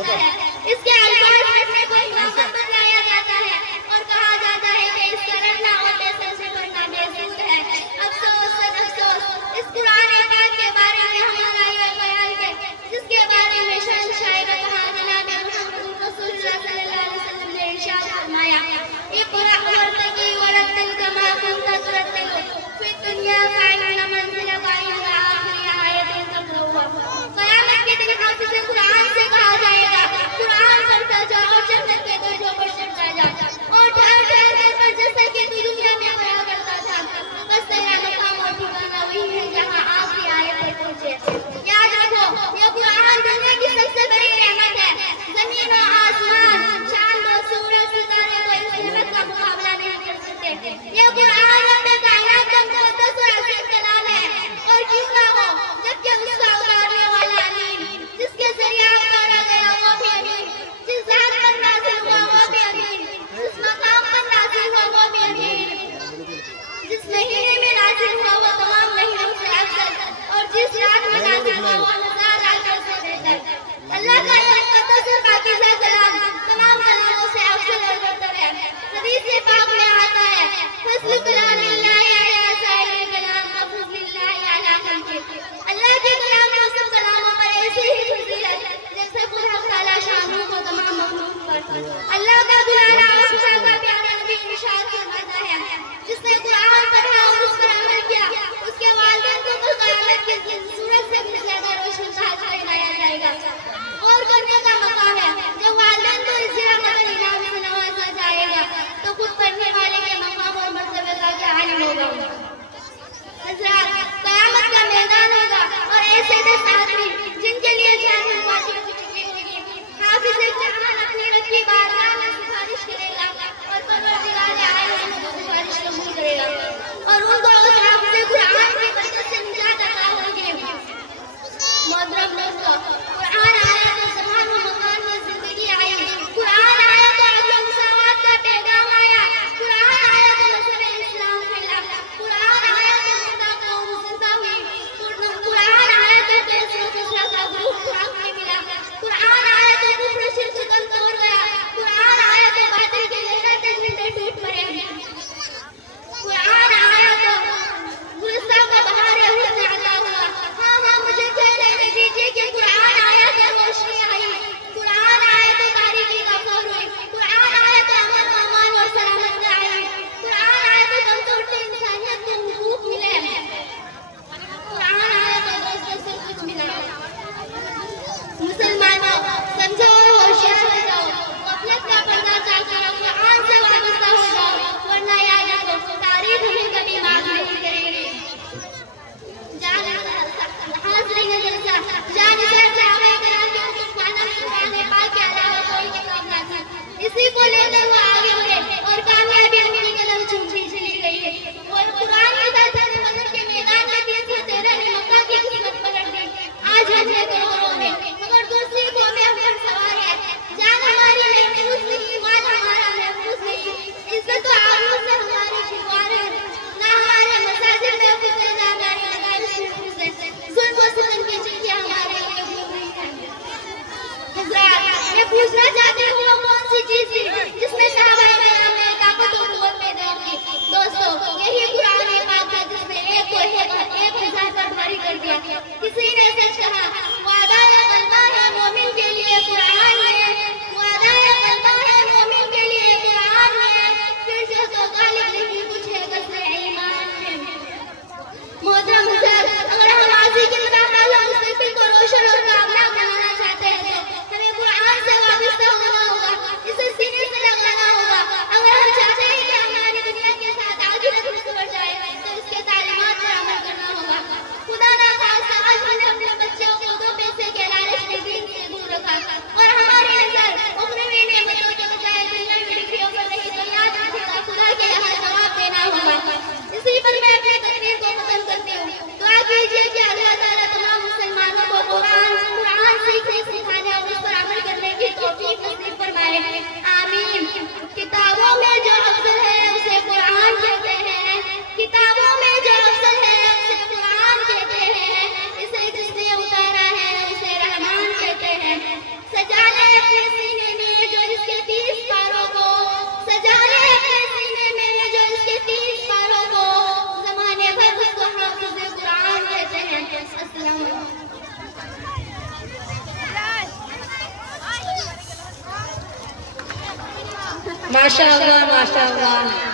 जाता है, इसके अल्फाज पढ़ने को इमामत बनाया जाता है और कहा जाता है कि इसका रटना और बेसन से पढ़ना बेसुध है। अफसोस अफसोस, इस कुरान पाक के बारे में हमारा ये बयान है जिसके बारे में शहंशाह कहा जनाब मुहम्मद रसूलुल्लाह सल्लल्लाहु अलैहि वसल्लम ने इरशाद फरमाया, इक़रा वरतकी वरत्तिल कमा कुन्ता तुरत्तिल फी दुनिया फ़इन्ना मंज़िलका इंदा आखिरी आयतिन तक़रऊहा। क़यामत के दिन हाफ़िज़ कुरान से कहा जाएगा, कुरान पढ़ता जा और जन्नत के दर्जों पर चढ़ता जा और ठहर ठहर कर जैसा कि तू दुनिया में पढ़ा करता था, बस तेरा मकाम और ठिकाना वही है जहाँ आखिरी आयत तक पहुँचे। याद रखो, ये कुरान दुनिया की सबसे बड़ी नेमत है। ज़मीन और आसमान, चांद और सूरज, सितारे को इस नेमत का मुकाबला नहीं कर सकते। ये कुरान रब्बे कायनात का मुक़द्दस और अज़ीज़ कलाम है और क्यों ना हो, जबकि उसका उतारने वाला अमीन, जिसके ज़रिए उतारा गया वो भी अमीन, जिस ज़ात पर नाज़िल हुआ वो भी अमीन, जिस मकाम पर नाज़िल हुआ वो भी अमीन, जिस महीने में नाज़िल हुआ वो तमाम महीनों से अफज़ल और जिस रात में नाज़िल हुआ वो हज़ार रातों से बेहतर। अल्लाह का ये मुक़द्दस और पाकीज़ा कलाम तमाम कलामों से अफज़ल और बरतर है। हदीस से पाक में आता है, फ़ज़्लु कलामिल्लाहि अला साइरिल कलाम व फ़ज़्लिल्लाहि अला खल्क़िही। अल्लाह के कलाम को सब कलामों पर ऐसे ही फजीलत जैसे खुद हक़ तआला शामों को तमाम मखलूक पर। अल्लाह का दुलारा और खुदा का प्यारा नबी इरशाद फरमाता है, जिसने कुरान पढ़ा और उस पर अमल किया, उसके वालिदैन को तो क़यामत के दिन सूरज से भी ज़्यादा रोशन ताज पहनाया जाएगा। और करने का मकाम है, जब वालिदैन को इस ज़रा कदर इनाम से नवाजा जाएगा तो खुद पढ़ने वाले के मकाम और मर्तबे का क्या आलिम होगा। हज़रात, क़यामत का मैदान होगा और ऐसे साथी जिनके लिए जान वाजिब हो चुकी होगी। हाफ़िज़ कुरान अपने रब की बारगाह में सिफारिश करेगा और परवरदिगार आलम को सिफारिश कबूल करेगा और उनको उस हाफ़िज़ कुरान की बरकत से निजात अता होगी। मोहतरम दोस्तों, कुरान आया तो ज़मान व मकान में ज़िंदगी आई, कुरान आया तो अदल व मसावत का पैगाम आया, कुरान आया तो मज़हब इस्लाम फैला, कुरान आया तो मुर्दा कौम ज़िंदा हुई, कुरान आया तो बेसरो कचरा का ग्रुप खुराक में मिला, कुरान आया तो कुफ्र शिर्क कम तोड़ गया, कुरान आया तो बातिल के लहराते झंडे टूट पड़े, कुरान आया तो गुलिस्तान का बहार हुस्न अता हुआ। हाँ हाँ, मुझे कह लेने दीजिए कि कुरान आया तो रोशनी आई, कुरान आया तो तारीकी का फौर हुई, कुरान आया तो अमन व अमान और सलामत आई, कुरान आया तो कम तोड़ते इंसानियत को हुकूक मिले, कुरान आया तो दोस्तों से कुछ मिला। मुसलमानों, समझो और होशियार हो जाओ, गफलत का पर्दा उतार कुरान से वाबस्ता हो जाओ, वरना याद रखो तारीख हमें कभी माफ नहीं करेगी। इसी को लेकर वो आगे बढ़े और कामयाबी अपनी कदम चूमती चली गई है और कुरान के साथ बदर के मैदान में 313 ने मक्का की कीमत पलट दी। आज हम करोड़ों में, मगर दूसरी कौमें हम पर सवार है। जान हमारी महफूज नहीं, ईमान हमारा महफूज नहीं, इज्जत तो आबरू से हमारी खिलवाड़ है, ना हमारे मसाजिद महफूज है, ना हमारी मदारिस महफूज है, जुल्म व सितम की चिट्ठियां हमारे लिए घूम रही हैं। हज़रात, मैं पूछना चाहती हूँ वो कौन सी चीज़ थी जिसमें सहाबाए किराम ने ताकत और कुव्वत पैदा की। दोस्तों, यही कुरान पाक है जिसने एक को 1000 पर भारी कर दिया। किसी ने सच कहा, वादा या कलमा है मोमिन के लिए कुरान है, वादा या कलमा है मोमिन के लिए कुरान है, फिर से तो गालिब नहीं कुछ है गज़्बे ईमान है। मोहतरम हज़रात, अगर हम माज़ी की तरह हाल और मुस्तक़बिल को रोशन और कामयाब बनाना चाहते हैं तो हमें कुरान से वाबस्ता होना होगा, इसे सीने से लगाना होगा। अगर हम चाहते हैं कि हमारी दुनिया के साथ आखिरत में सुधर जाए तो इसके तालीमात पर अमल करना होगा। खुदा ना खास्ता आज मैंने अपने बच्चों को 2 पैसे के लालच में दीन से दूर रखा और हमारी नजर उखरवी नेमतों के बजाय दुनियावी डिग्रियों पर रही तो याद रखिएगा खुदा के यहाँ जवाब देना होगा। इसी पर मैं अपनी तकरीर को खत्म करती हूँ। दुआ कीजिए कि अल्लाह ताला तमाम मुसलमानों को कुरान सीखने, सिखाने और उस पर अमल करने की तौफीक नसीब फरमाए। आमीन। किताबों में जो अफजल है उसे कुरान कहते हैं, किताबों में जो अफजल है उसे कुरान कहते हैं, इसे जिसने उतारा है उसे रहमान कहते हैं। सजाने ماشاء اللہ ماشاء اللہ.